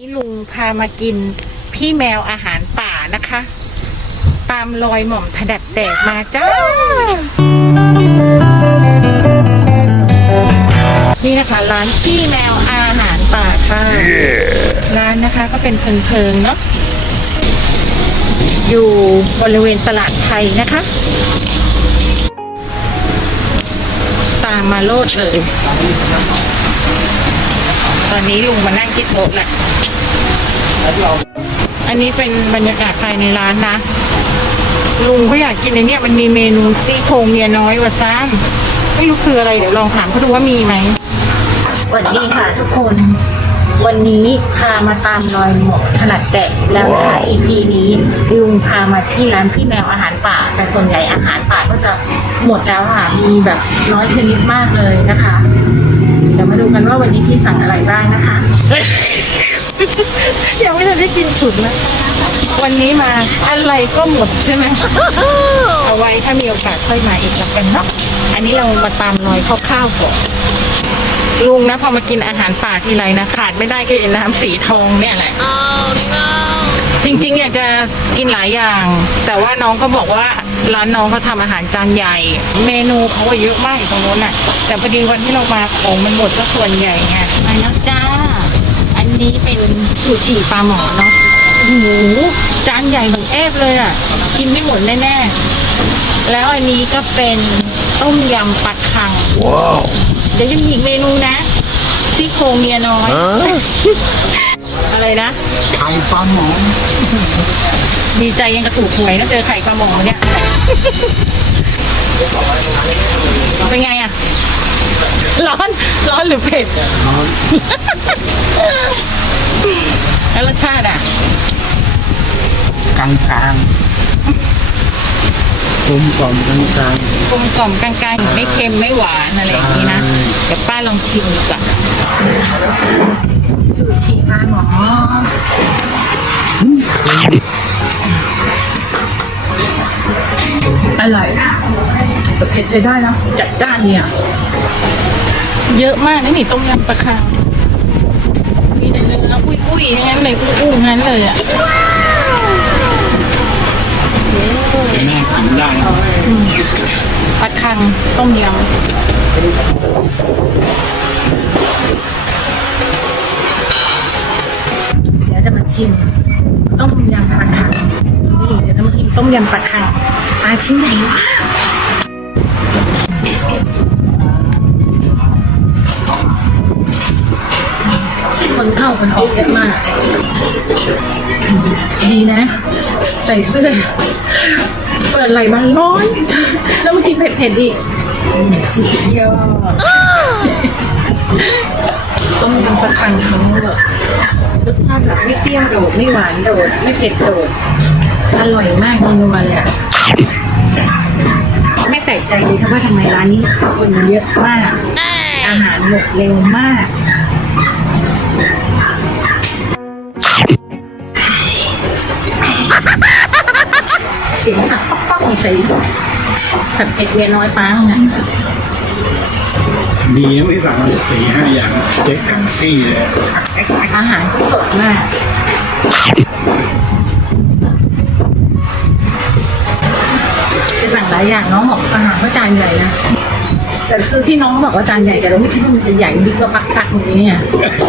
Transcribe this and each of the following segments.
นี่ลุงพามากินพี่แมวอาหารป่านะคะ ตามรอยหม่อมถดัดแดกมาจ้า นี่นะคะร้านพี่แมวอาหารป่าค่ะ ร้านนะคะก็เป็นเพิงๆเนาะ อยู่บริเวณตลาดไทยนะคะ ตามมาโลดเลยต อนนี้ลุงมานั่งที่โต๊ะแหละอันนี้เป็นบรรยากาศภายในร้านนะ ลุงเขาอยากกินไอ้เนี่ยมันมีเมนูซี่โครงเมียน้อยวะซ้ำไม่รู้คืออะไรเดี๋ยวลองถามเขาดูว่ามีไหมสวัสดีค่ะทุกคน วันนี้พามาตามรอยหมอกถนัดแตกแล้วนะคะ EP นี้ลุงพามาที่ร้านพี่แมวอาหารป่า แต่ส่วนใหญ่อาหารป่าก็จะหมดแล้วค่ะมีแบบน้อยชนิดมากเลยนะคะเดี๋ยวมาดู กันว่าวันนี้พี่สั่งอะไรบ้างนะคะ ยังไม่ทันได้กินฉุดนะวันนี้มาอะไรก็หมดใช่ไหมเอาไว้ถ้ามีโอกาสค่อยมาอีกแล้วกันเนาะอันนี้เรามาตามรอยคร่าวๆก่อนลุงนะพอมากินอาหารป่าทีไรนะขาดไม่ได้ก็ไอ้น้ำสีทองเนี่ยแหละ จริงๆอยากจะกินหลายอย่าง แต่ว่าน้องก็บอกว่าร้านน้องเขาทำอาหารจานใหญ่ เมนูเขาอะเยอะมากอยู่ตรงนู้นน่ะ แต่พอดีวันที่เรามาของมันหมดซะส่วนใหญ่ไงมาแล้วจ้า อันนี้เป็นซูชิปลาหมอเนาะโอ้โหจานใหญ่เหมือนเอฟเลยอะ กินไม่หมดแน่ๆ แล้วอันนี้ก็เป็นต้มยำปลาคังเดี๋ยวจะมีอีกเมนูนะซี่โครงเมียน้อย อะไรนะ ไข่ปลาหมอดีใจยังกระถูกหวยนะเจอไข่ปลาหมอเนี่ย เป็นไงอะร้อน ร้อนหรือเผ็ด ร้อนแล้วรสชาติอะกลางกลาง กลมกล่อมกลางกลางกลมกล่อมกลางๆ ไม่เค็มไม่หวานอะไรอย่างนี้นะ เดี๋ยวป้าลองชิมดูก่อนซูชิปลาหมออร่อยแต่เผ็ดใช้ได้นะ จัดจ้านเนี่ย เยอะมากนะนี่ต้มยำปลาคางมีแต่เนื้ออุ้ยๆอย่างนั้นเลยอุ้งๆงั้นเลยอะ แม่กินได้นะปลาคังต้มยำเดี๋ยวจะมาชิมต้มยำปลาคังนี่เดี๋ยวจะมาชิมต้มยำปลาคังปลาชิ้นใหญ่มากคนเข้าคนออกเยอะมาก ดีนะ ใส่เสื้อ เปิดไหลบางร้อนแล้วมากินเผ็ดๆอีกสุดยอดต้มยำปลาคังเขาแบบรสชาติแบบไม่เปรี้ยวโดดไม่หวานโดดไม่เผ็ดโดดอร่อยมากนัวๆเลยอะไม่แปลกใจเลยค่ะว่าทำไมร้านนี้คนเยอะมาก อาหารหมดเร็วมาก ใส่ผัดเผ็ดเวียน้อยป้าไงดีนะไม่สั่งสี่ห้าอย่างเจ๊กังซี่เลยอาหารสดมากจะสั่งหลายอย่างน้องบอกอาหารก็จานใหญ่นะแต่คือที่น้องบอกว่าจานใหญ่แต่เราไม่คิดว่ามันจะใหญ่บิ๊กก็ปักปักอย่างนี้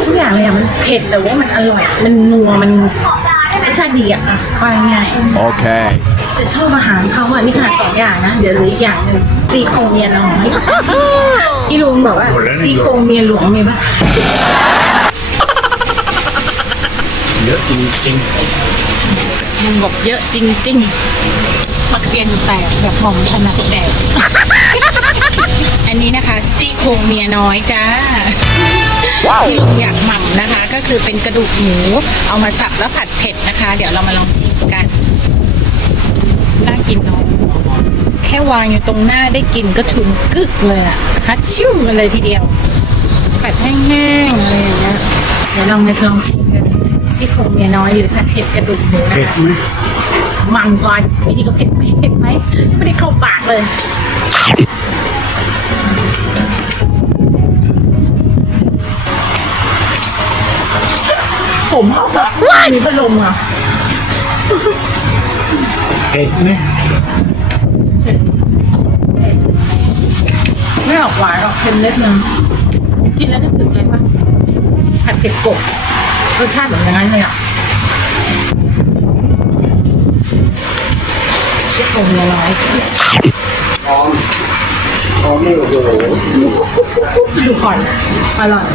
ทุกอย่างเลยอะมันเผ็ดแต่ว่ามันอร่อย มันนัวมันรสชาติดีอะอะว่าง่ายๆ Okay. แต่ชอบอาหารเขาอะนี่ขนาดสองอย่างนะ เดี๋ยวเหลืออีกอย่างหนึ่งซี่โครงเมียน้อยที่ลุงบอกว่าซี่โครงเมียหลวงมีปะเยอะจริงลุงบอกเยอะจริงๆปักเรียนแตกแบบหม่อมถนัดแดกอันนี้นะคะซี่โครงเมียน้อยจ้าที่ลุงอยากหม่ำนะคะ ก็คือเป็นกระดูกหมูเอามาสับแล้วผัดเผ็ดนะคะ เดี๋ยวเรามาลองชิมกัน น่ากินเนาะแค่วางอยู่ตรงหน้าได้กินก็ชุนกึกเลยอะฮัดชิ่วกันเลยทีเดียวผัดแห้งๆอะไรอย่างเงี้ยเดี๋ยวลองมาลองชิมกันซี่โครงเมียน้อยหรือผัดเผ็ดกระดูกหมูเผ็ดไหมมันก่อนวิธีก็เผ็ดไหมเผ็ดไหมไม่ได้เข้าปากเลยผมเขาแบบมีพัดลมอะ เผ็ดไม่ออกหวานออกเค็มเล็กนึงกินแล้วนึกถึงอะไรปะผัดเผ็ดกบรสชาติเหมือนอย่างนั้นเลยอะชิคโก้เนื้อร้อยหอมหอมนี่โอ้โหดูก่อนอร่อย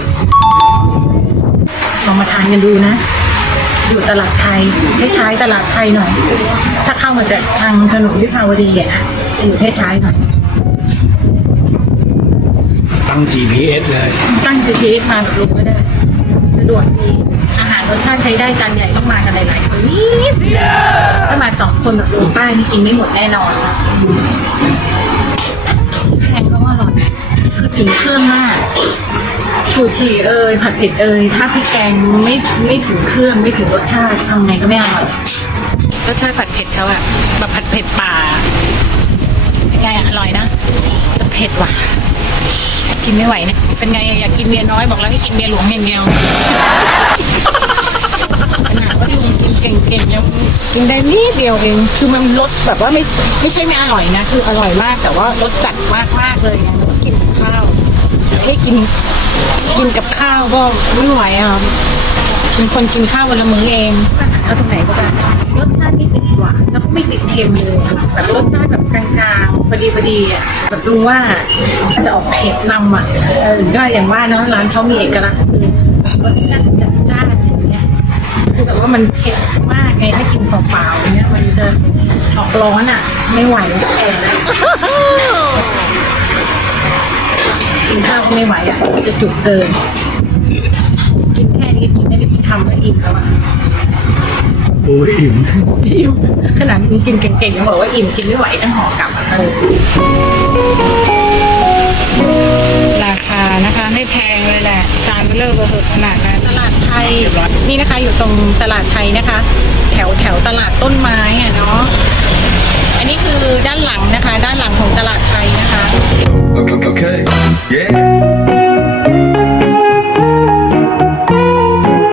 ลองมาทานกันดูนะ อยู่ตลาดไทยท้ายๆตลาดไทยหน่อย ถ้าเข้ามาจากทางถนนวิภาวดีอะจะอยู่ท้ายๆหน่อยตั้ง GPS เลย ตั้ง GPS มาแบบลุกก็ได้ สะดวกดี อาหารรสชาติใช้ได้จานใหญ่ต้องมากันหลายๆคนนี่ถ้ามาสองคนแบบลุงป้านี่กินไม่หมดแน่นอนแพงก็อร่อยคือถึงเครื่องมาก ชูชีเอ่ยผัดเผ็ดเอ่ยถ้าพริกแกงไม่ไม่ถึงเครื่องไม่ถึงรสชาติทำไงก็ไม่อร่อยรสชาติผัดเผ็ดเขาอะแบบผัดเผ็ดป่ายังไงอะอร่อยนะแต่เผ็ดว่ะ กินไม่ไหวเนี่ยเป็นไงอะอยากกินเมียน้อยบอกแล้วให้กินเมียหลวงอย่างเดียวขนาดว่าลุงกินเก่งๆยังกินได้นิดเดียวเองคือมันรสแบบว่าไม่ไม่ใช่ไม่อร่อยนะ คืออร่อยมากแต่ว่ารสจัดมากๆเลยไงแล้วก็กินกับข้าวให้กิน กินกับข้าวก็ไม่ไหวอะเป็นคนกินข้าววันละมื้อเองเอาตรงไหนก็ได้รสชาติไม่ติดหวานแล้วก็ไม่ติดเค็มเลยแบบรสชาติแบบกลางๆพอดีพอดีอะแบบรู้ว่าจะออกเผ็ดนำอะเออก็อย่างว่าเนาะร้านเขามีเอกลักษณ์คือรสชาติจัดจ้านอย่างเงี้ยคือแบบว่ามันเผ็ดมากไงถ้ากินเปล่าๆอย่างเงี้ยมันจะออกร้อนอะ ไม่ไหวแล้ว ก่แล้วกินข้าวก็ไม่ไหวอะ จะจุกเกิน กินแค่นี้กินได้ไม่กี่คำก็อิ่มแล้วอะโอ้ยอิ่มอิ่มขนาดกินเก่งๆยังบอกว่าอิ่มกินไม่ไหวต้องห่อกลับอะเออราคานะคะไม่แพงเลยแหละจานเบลอเบอร์ขนาดนั้นตลาดไทยนี่นะคะอยู่ตรงตลาดไทยนะคะ แถวแถวตลาดต้นไม้อะเนาะอันนี้คือด้านหลังนะคะ ด้านหลังของตลาดไทยนะคะ Okay, Okay, yeah.